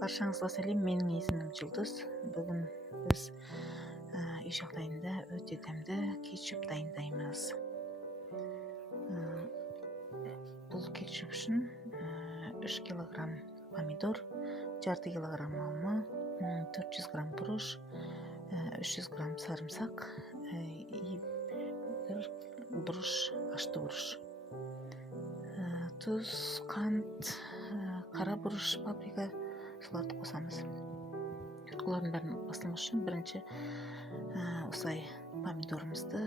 Баршаңызға сәлем, менің есімім Жұлдыз. Бүгін біз үй жағдайында өте дәмді кетчуп дайындаймыз. Бұл кетчуп үшін 3 килограмм помидор, жарты килограмм алма, 400 грамм бұрыш, 300 грамм сарымсақ и бір бұрыш, ашты бұрыш. Тұз, қант, қара бұрыш, паприка, соларды қосамыз. Олардың бәрін бастамас үшін бірінші осылай помидорымызды,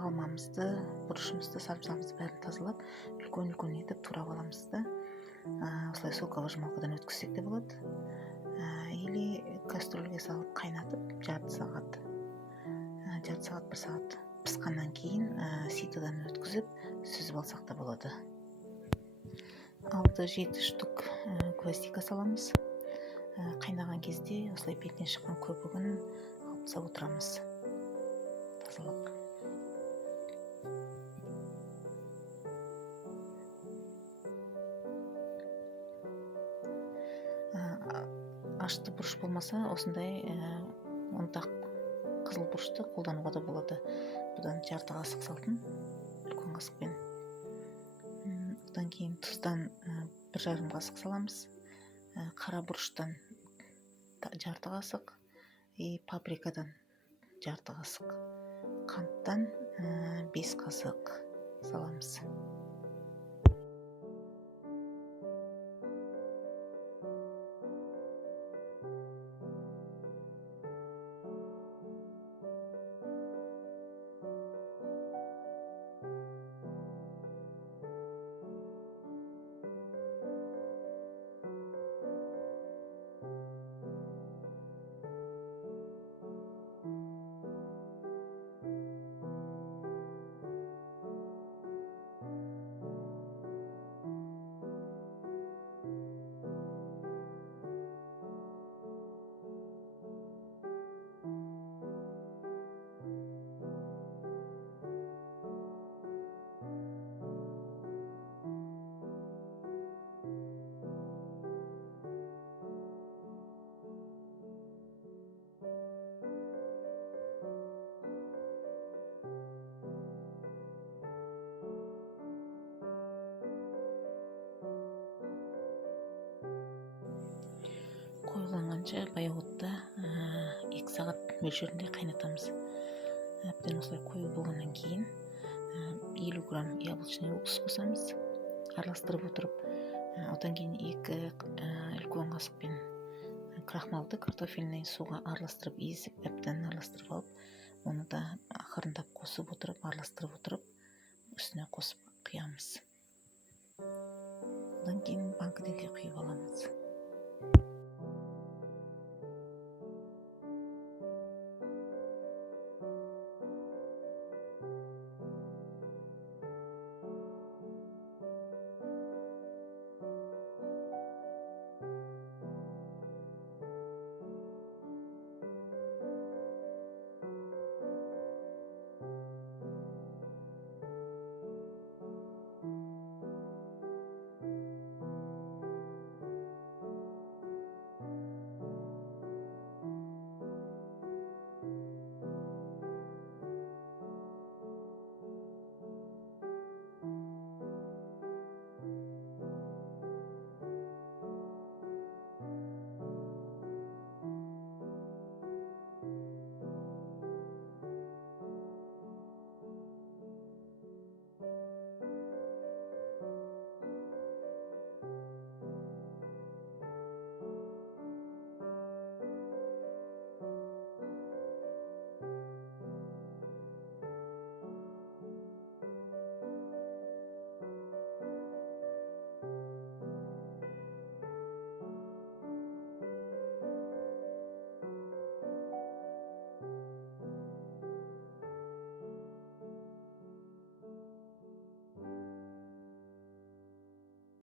алмамызды, бұрышымызды, сарымсағымызды бәрін тазалап, үлкен етіп турап аламыз да. Осылай соковыжималкадан өткізсек те болады. Или кастрөлге салып қайнатып, жарты сағат, бір сағат пысқаннан кейін ситодан өткізіп, сүзіп алсақ та болады. 6-7 штук гвоздика саламыз. Қайнаған кезде осылай бетіне шыққан көбігін алып тастап отырамыз. Тазалап. Ашты бұрыш болмаса, осындай ұнтақ қызыл бұрышты қолдануға да болады. Бұдан жарты қасық салдым, үлкен қасықпен. Одан кейін тұздан 1,5 қасық саламыз. Қара бұрыштан жарты қасық, паприкадан жарты қасық, қанттан 5 қасық саламыз. Қойылғанша баяу отта 2 сағат мөлшерінде қайнатамыз. Әбден осылай қою болғаннан кейін 50 грамм яблочный уксус қосамыз. Араластырып отырып, одан кейін 2 үлкен қасықпен крахмалды картофельный суға араластырып, езіп, әбден араластырып алып, оны да ақырындап қосып отырып, араластырып отырып, үстіне қосып құямыз. Одан кейін банкіге құйып аламыз.